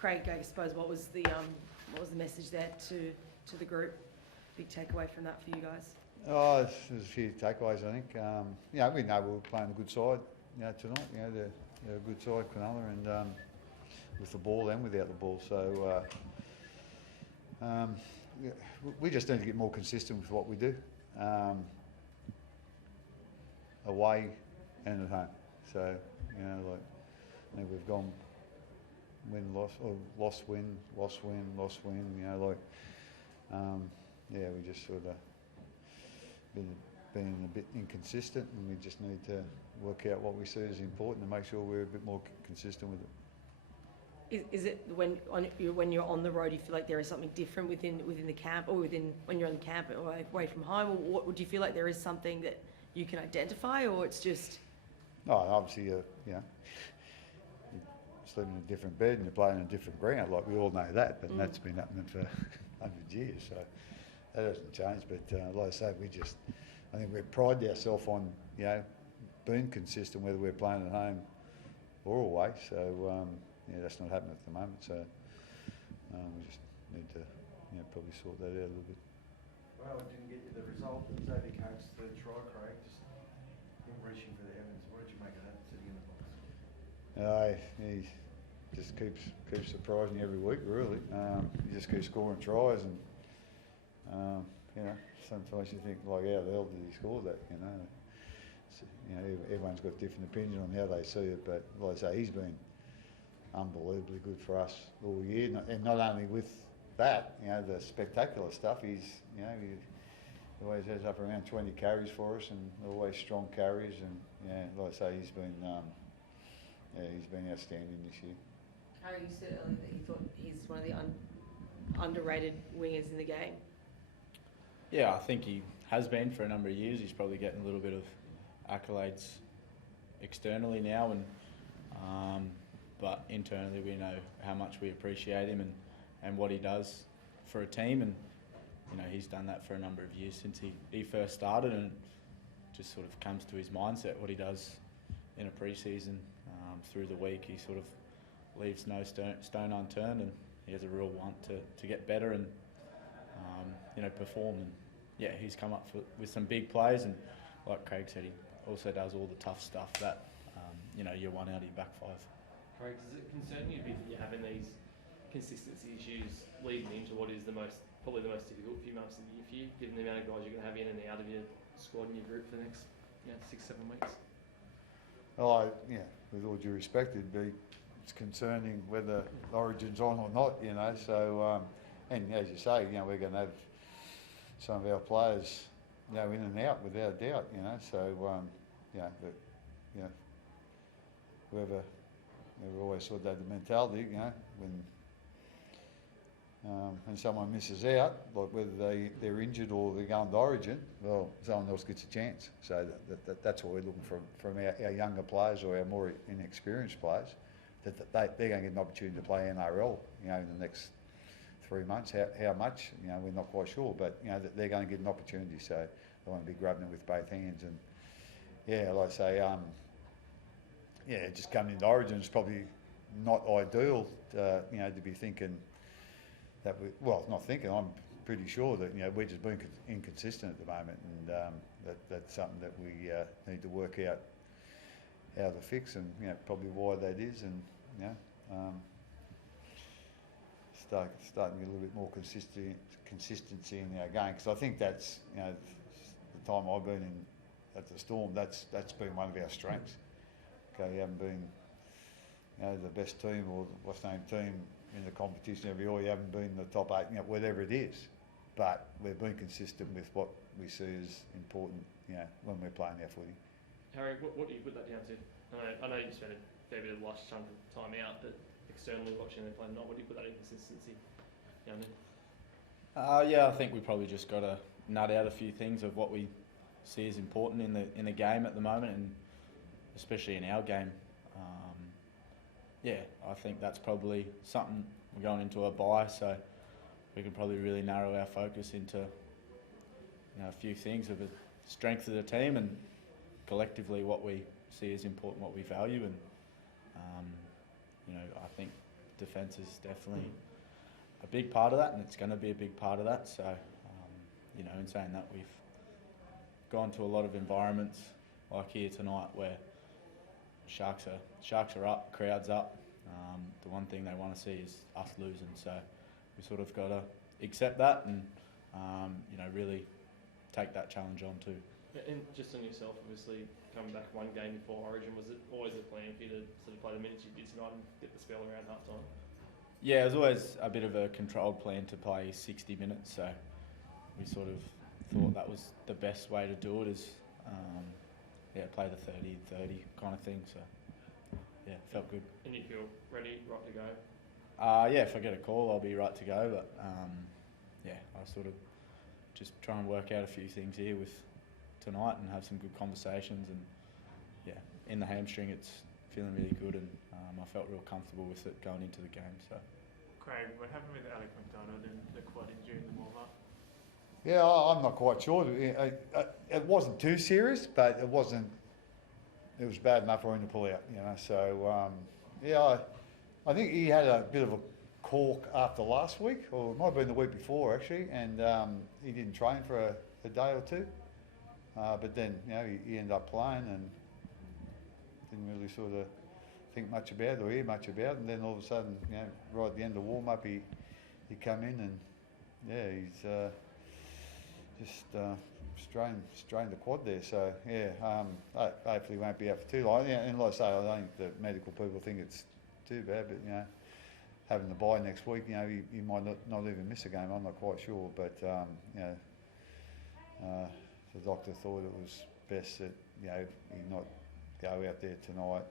Craig, I suppose, what was the message there to the group? Big takeaway from that for you guys? Oh, there's a few takeaways, I think. We know we were playing a good side, tonight. They're a good side, Cronulla, and with the ball and without the ball. So we just need to get more consistent with what we do, away and at home. So I think we've gone win, loss, or loss, win, loss, win, loss, win. We just sort of been a bit inconsistent, and we just need to work out what we see as important and make sure we're a bit more consistent with it. Is it when you're on the road, you feel like there is something different within the camp, or when you're on the camp or away from home? Or what would you feel like there is something that you can identify, or it's just? Oh, obviously, you sleep in a different bed and you're playing in a different ground. Like, we all know that, but that's been happening for 100 years, so that hasn't changed. But like I say, I think we pride ourselves on being consistent, whether we're playing at home or away. So that's not happening at the moment. So we just need to probably sort that out a little bit. Well, it didn't get you the result. Xavier Coates, third try, Craig, just him reaching for the heavens. What did you make of that sitting in the box? He just keeps surprising you every week, really. He just keeps scoring tries, and sometimes you think, like, how the hell did he score that? Everyone's got different opinions on how they see it, but like I say, he's been unbelievably good for us all year, and not only with that, the spectacular stuff. He always has up around 20 carries for us, and always strong carries, and like I say, he's been outstanding this year. Harry, you said earlier that you thought he's one of the underrated wingers in the game. Yeah, I think he has been for a number of years. He's probably getting a little bit of accolades externally now, but internally we know how much we appreciate him and what he does for a team, and he's done that for a number of years since he first started, and it just sort of comes to his mindset what he does in a pre-season. Through the week, he sort of leaves no stone unturned, and he has a real want to get better and perform. And he's come up with some big plays, and like Craig said, he also does all the tough stuff that you're one out of your back five. Craig, does it concern you a bit that you're having these consistency issues leading into what is probably the most difficult few months of the year for you, given the amount of guys you're going to have in and out of your squad and your group for the next 6-7 weeks? With all due respect, it's concerning whether Origin's on or not, So, and as you say, we're going to have some of our players, in and out without doubt, So, we've always sort of had the mentality, when someone misses out, like whether they're injured or they're going to Origin, well, someone else gets a chance. So that's what we're looking for from our younger players or our more inexperienced players, that they're going to get an opportunity to play NRL, in the next 3 months. How much, we're not quite sure, but that they're going to get an opportunity. So they want to be grabbing it with both hands. And like I say, just coming into Origin is probably not ideal, to be thinking. I'm pretty sure that we're just being inconsistent at the moment, and that's something that we need to work out how to fix, and probably why that is, and starting to get a little bit more consistency in our game, because I think that's the time I've been at the Storm, that's been one of our strengths. Okay, you haven't been the best team or what's named team in the competition every year. You haven't been in the top 8, whatever it is. But we've been consistent with what we see as important, when we're playing our footy. Harry, what do you put that down to? I know you spent a fair bit of the last chunk of time out, but externally watching them play, what do you put that inconsistency down to? I think we probably just got to nut out a few things of what we see as important in the game at the moment, and especially in our game. I think that's probably something. We're going into a bye, so we can probably really narrow our focus into a few things of the strength of the team and collectively what we see as important, what we value, and I think defence is definitely a big part of that, and it's going to be a big part of that. So, you know, in saying that, we've gone to a lot of environments like here tonight where Sharks are up, crowds up. The one thing they want to see is us losing. So we sort of got to accept that and you know, really take that challenge on too. And just on yourself, obviously coming back one game before Origin, was it always a plan for you to sort of play the minutes you did tonight and get the spell around half time? Yeah, it was always a bit of a controlled plan to play 60 minutes. So we sort of thought that was the best way to do it, is play the 30-30 kind of thing. So yeah, felt good. And you feel ready, right to go? Yeah, if I get a call, I'll be right to go. But yeah, I sort of just try and work out a few things here with tonight and have some good conversations. And yeah, in the hamstring, it's feeling really good, and I felt real comfortable with it going into the game. So, Craig, what happened with Alec McDonald and the quad injury in the warm-up? Yeah, I'm not quite sure. It wasn't too serious, but it wasn't. It was bad enough for him to pull out, you know. So yeah, I think he had a bit of a cork after last week, or it might have been the week before actually, and he didn't train for a day or two. But then, you know, he ended up playing and didn't really sort of think much about it or hear much about it. And then all of a sudden, you know, right at the end of warm up, he come in and yeah, he's just strained the quad there. So yeah, hopefully he won't be out for too long. Yeah, and like I say, I don't think the medical people think it's too bad, but you know, having the bye next week, you know, he might not even miss a game. I'm not quite sure, but you know, the doctor thought it was best that, you know, he not go out there tonight.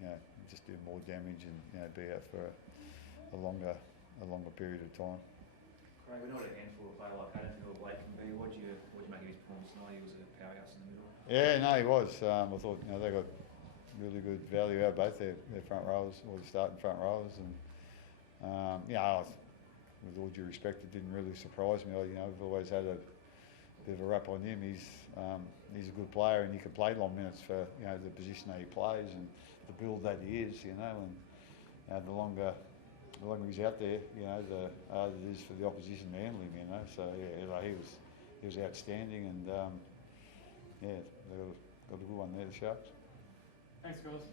You know, just do more damage and, you know, be out for a longer period of time. Craig, we're not a handful of player like Adam who Blake can be. What do you make of his performance tonight? He was a powerhouse in the middle. Yeah, no, he was. I thought, you know, they got really good value out both their front rowers, or the starting front rowers, and yeah, with all due respect, it didn't really surprise me. You know, we've always had a bit of a rap on him. He's a good player, and he can play long minutes for, you know, the position that he plays and the build that he is. You know, and the longer he's out there, you know, the harder it is for the opposition to handle him. You know, so yeah, like he was outstanding, and yeah, they got a good one there, the Sharks. Thanks, guys.